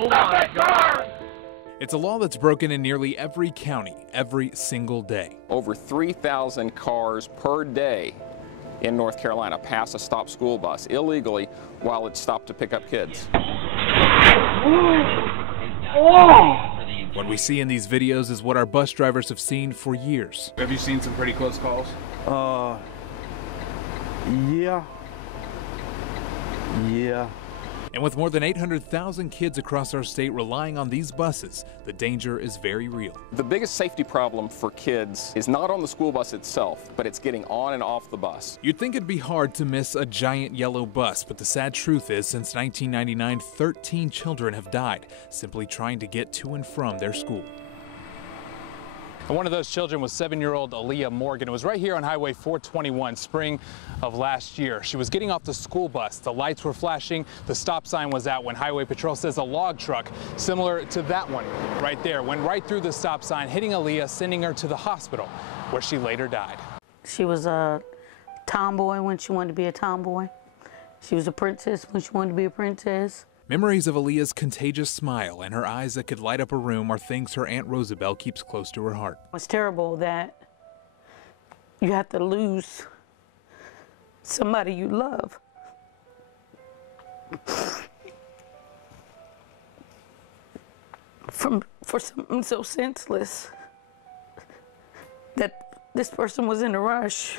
Oh my God! It's a law that's broken in nearly every county, every single day. Over 3,000 cars per day in North Carolina pass a stop school bus illegally while it's stopped to pick up kids. What we see in these videos is what our bus drivers have seen for years. Have you seen some pretty close calls? Yeah. And with more than 800,000 kids across our state relying on these buses, the danger is very real. The biggest safety problem for kids is not on the school bus itself, but it's getting on and off the bus. You'd think it'd be hard to miss a giant yellow bus, but the sad truth is, since 1999, 13 children have died simply trying to get to and from their school. And one of those children was 7-year-old Aaliyah Morgan. It was right here on Highway 421, spring of last year. She was getting off the school bus. The lights were flashing. The stop sign was out when Highway Patrol says a log truck, similar to that one right there, went right through the stop sign, hitting Aaliyah, sending her to the hospital, where she later died. She was a tomboy when she wanted to be a tomboy. She was a princess when she wanted to be a princess. Memories of Aaliyah's contagious smile and her eyes that could light up a room are things her Aunt Rosabelle keeps close to her heart. It's terrible that you have to lose somebody you love. For something so senseless that this person was in a rush.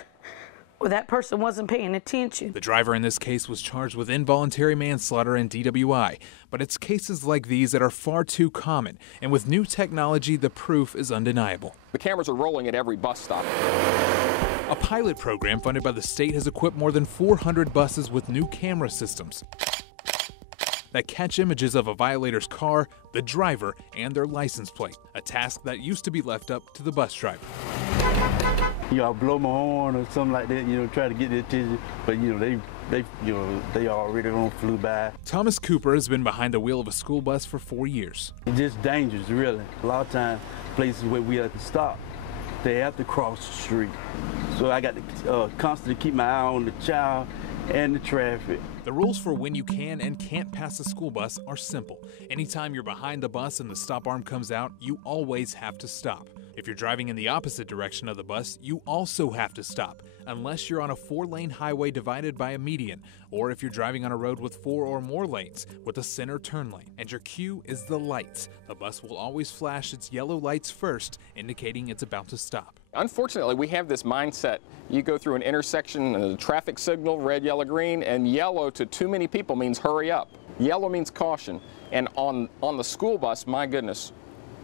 Or that person wasn't paying attention. The driver in this case was charged with involuntary manslaughter and DWI, but it's cases like these that are far too common, and with new technology, the proof is undeniable. The cameras are rolling at every bus stop. A pilot program funded by the state has equipped more than 400 buses with new camera systems that catch images of a violator's car, the driver, and their license plate, a task that used to be left up to the bus driver. I'll blow my horn or something like that, try to get their attention, but they already flew by. Thomas Cooper has been behind the wheel of a school bus for 4 years. It's just dangerous, really. A lot of times, places where we have to stop, they have to cross the street. So I got to constantly keep my eye on the child and the traffic. The rules for when you can and can't pass a school bus are simple. Anytime you're behind the bus and the stop arm comes out, you always have to stop. If you're driving in the opposite direction of the bus, you also have to stop, unless you're on a 4-lane highway divided by a median, or if you're driving on a road with 4 or more lanes with a center turn lane. And your cue is the lights. The bus will always flash its yellow lights first, indicating it's about to stop. Unfortunately, we have this mindset. You go through an intersection and a traffic signal, red, yellow, green, and yellow to too many people means hurry up. Yellow means caution. And on the school bus, my goodness,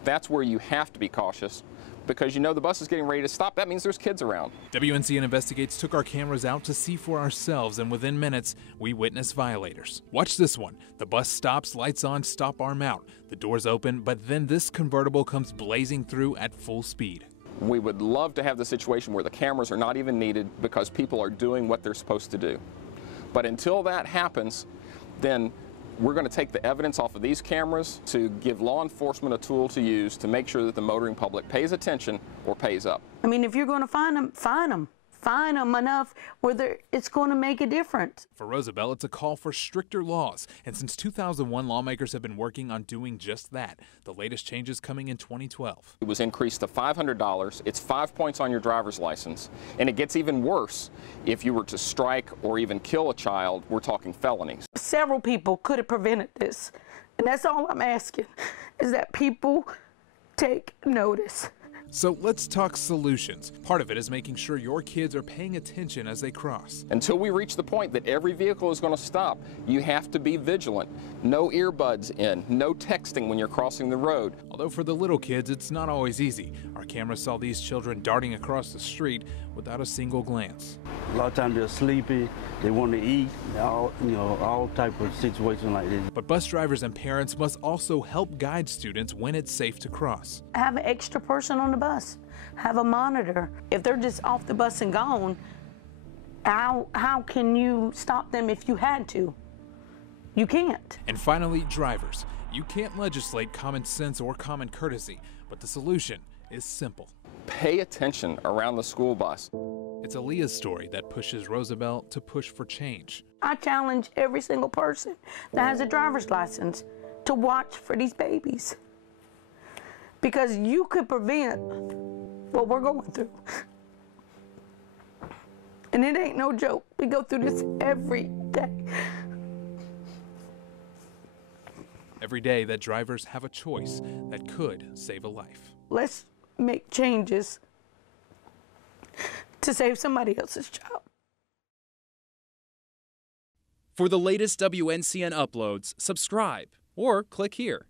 that's where you have to be cautious, because the bus is getting ready to stop. That means there's kids around. WNCN Investigates took our cameras out to see for ourselves, and within minutes, we witnessed violators. Watch this one. The bus stops, lights on, stop arm out. The doors open, but then this convertible comes blazing through at full speed. We would love to have the situation where the cameras are not even needed because people are doing what they're supposed to do. But until that happens, then we're going to take the evidence off of these cameras to give law enforcement a tool to use to make sure that the motoring public pays attention or pays up. I mean, if you're going to find them, find them. Find them enough where it's going to make a difference. For Rosabelle, it's a call for stricter laws. And since 2001, lawmakers have been working on doing just that. The latest changes coming in 2012. It was increased to $500. It's 5 points on your driver's license. And it gets even worse if you were to strike or even kill a child. We're talking felonies. Several people could have prevented this. And that's all I'm asking, is that people take notice. So let's talk solutions. Part of it is making sure your kids are paying attention as they cross. Until we reach the point that every vehicle is going to stop, you have to be vigilant. No earbuds in, no texting when you're crossing the road. Although for the little kids, it's not always easy. Our camera saw these children darting across the street without a single glance. A lot of times they're sleepy, they want to eat, all type of situations like this. But bus drivers and parents must also help guide students when it's safe to cross. Have an extra person on the bus. Have a monitor. If they're just off the bus and gone, how can you stop them if you had to? You can't. And finally, drivers. You can't legislate common sense or common courtesy, but the solution is simple. Pay attention around the school bus. It's Aaliyah's story that pushes Rosabelle to push for change. I challenge every single person that has a driver's license to watch for these babies. Because you could prevent what we're going through. And it ain't no joke. We go through this every day. Every day that drivers have a choice that could save a life. Let's make changes to save somebody else's child. For the latest WNCN uploads, subscribe or click here.